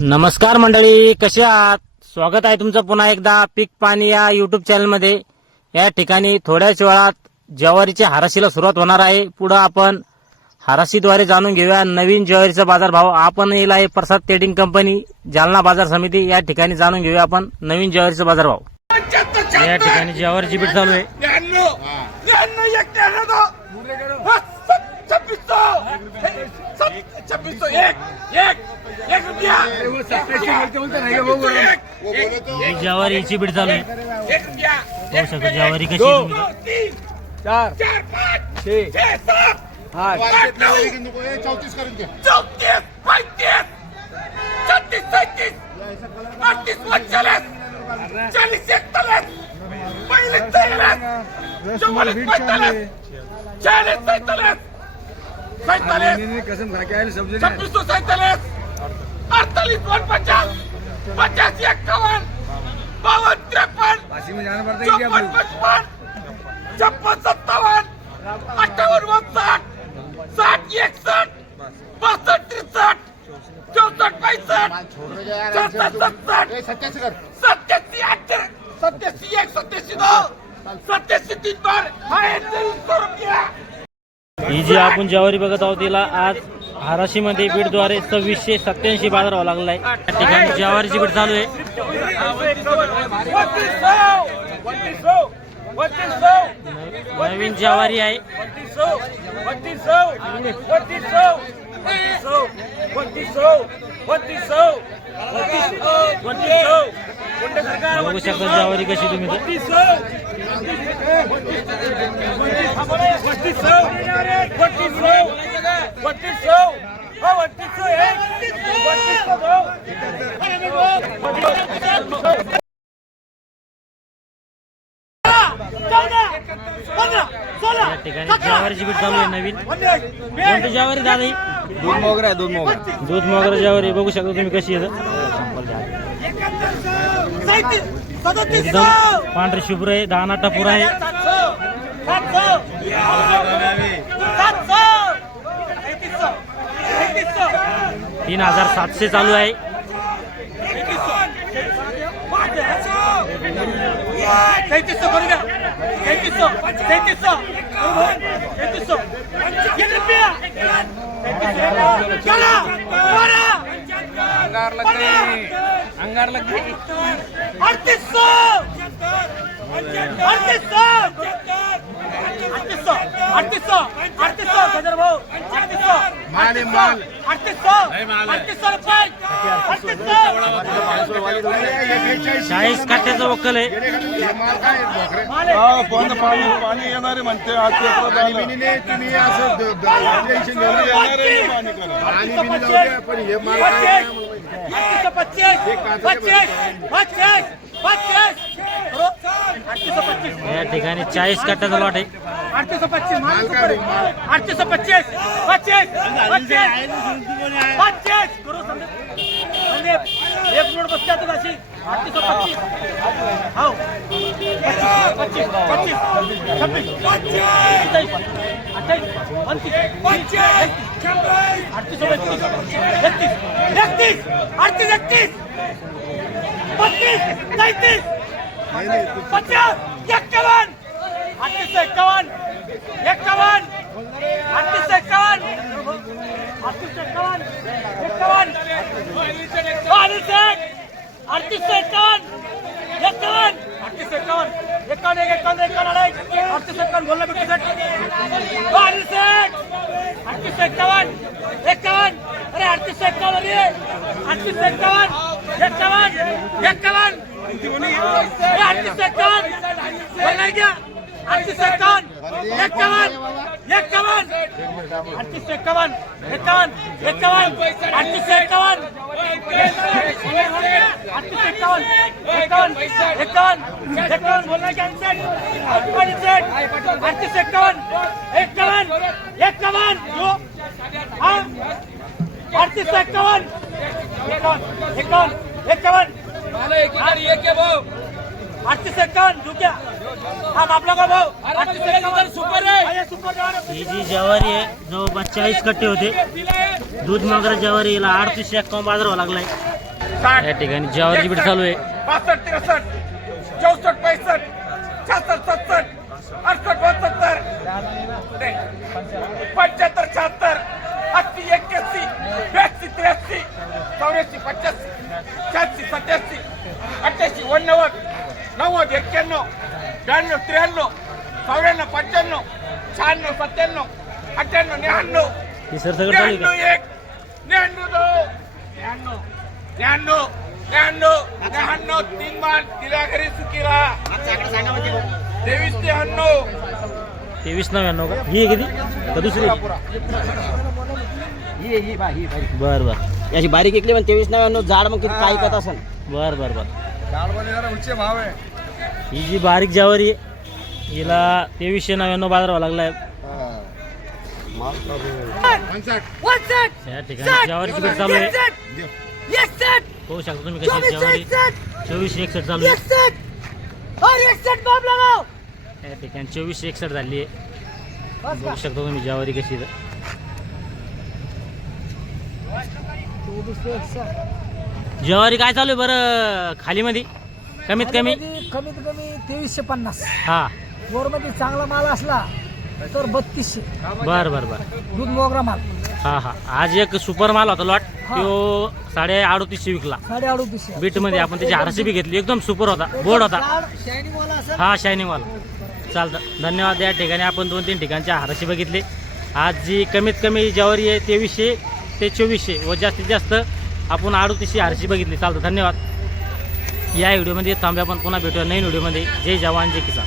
नमस्कार मंडळी, कसे आहात? स्वागत आहे तुमचं पुन्हा एकदा पीक पाणी या युट्यूब चॅनलमध्ये। या ठिकाणी थोड्याच वेळात ज्वारीच्या हराशीला सुरुवात होणार आहे। पुढे आपण हराशीद्वारे जाणून घेऊया नवीन ज्वारीचा बाजारभाव। आपण येईल आहे प्रसाद ट्रेडिंग कंपनी जालना बाजार समिती, या ठिकाणी जाणून घेऊया आपण नवीन ज्वारीचा बाजारभाव। या ठिकाणी ज्वारीची बीट चालू आहे। ज्वारीची बीट चालू आहे। पाहू शकता ज्वारी कशी आहे तुम्ही। 4 6 8 34 करून घ्या। 34 35 36 37 38 39 40 41 पहिले 43 44 45 46 47 कसम खा के आए सब 46 48 49 50 51 52 53 पासी में जाना पड़ता है 54 क्या 55 56 57 58 60 61 62 63 64 65 67 87 कर। 87 87 1 87 2 87 3 बार आहे 300 रुपया। ही जी आपण ज्वारी बघत आहोत तिला आज हराशी मध्ये बीडद्वारे 2687 बाजार व्हावा लागलाय। या ठिकाणी ज्वारीची बीट चालू आहे। नवीन ज्वारी आहे। बघू शकता ज्वारी कशी तुम्ही तर। या ठिकाणी ज्वारीची बीट चालू आहे नवीन। कोणती ज्वारी दादा ही? दूध मोगरा है, दूध मोगरा। दूध मोगरा ज्वारी बघू शकता तुम्ही कशी आहे। एकदम पांढरी शुभ्र आहे, दाना टपूर आहे। 3700 चालू आहे। अंगार लग गई 40 काट्याचं वक्कल आहे। पाणी येणार आहे म्हणते आज पेपर आणि बिनीने तुम्ही असं टेन्शन घेऊन येणार आहे पाणी करा। आणि बिनी जाऊ द्या, पण हे माल काय 825 या ठिकाणी 40 काट्याचा लॉट आहे। 825 माल काढू माल। 825 25 करू समजे एक मिनिट बसते आता अशी 825 हो 25 25 26 बोलला बिट्टू सेठ 58 अरे 58 अरे 58 51 बोलला क्या 58 51 बोलना क्या 851 जो क्या हम आप लोगों को 851 सुपर है सुपर ही जी ज्वारी आहे जवळपास 40 कट्टे होते। दूध मगर ज्वारीला 3851 बाजार व्हावा लागलाय। साठ या ठिकाणी ज्वारीची बीट चालू आहे. 62 63 64 65 66 67 68 72 75 76 80 81 82 83 84 85 86 87 88 89 90 91 92 93 94 95 96 97 98 99 ही सरसकट चालू आहे का? 91 92 92 93 तीन मान तिला घरी सुखी राहा 23 93 2399 का? ही आहे किती का दुसरी? बर बर याची बारीक ऐकली पण 2399 जाड मग किती काय करत असेल. बर बर बर. झाडमध्ये जरा उच्च भाव आहे. ही जी बारीक ज्वारी आहे हिला 2399 बाजारावा लागलाय. या ठिकाणी ज्वारीची बीट चालू आहे. पाहू शकता तुम्ही कशी ज्वारी 2461 चालू आहे. या ठिकाणी 2461 झाली आहे. बघू शकता तुम्ही ज्वारी कशी आहे. ज्वारी काय चालू आहे बरं खाली मध्ये कमीत कमी? कमीत कमी 2350. हा वर मध्ये चांगला माल असला तर 3200. बर बर बर. दूध मोगरा माल हा हा आज एक सुपर माल होता लॉट तो 3850 विकला 3850. बीट मध्ये. आपण त्याची हारसी बी घेतली एकदम सुपर होता बोर्ड होता. शायनिंग वाला असेल. हा शायनिंग वाला. चालतं धन्यवाद. या ठिकाणी आपण 2-3 ठिकाणच्या हारशी बघितले. आज जी कमीत कमी ज्वारी आहे 2300 ते 2400 व जास्तीत जास्त आपण 3800 हारशी बघितली. चालतं धन्यवाद. या व्हिडिओमध्ये थांबे आपण पुन्हा भेटूया नवीन व्हिडिओमध्ये. जय जवान जय किसान.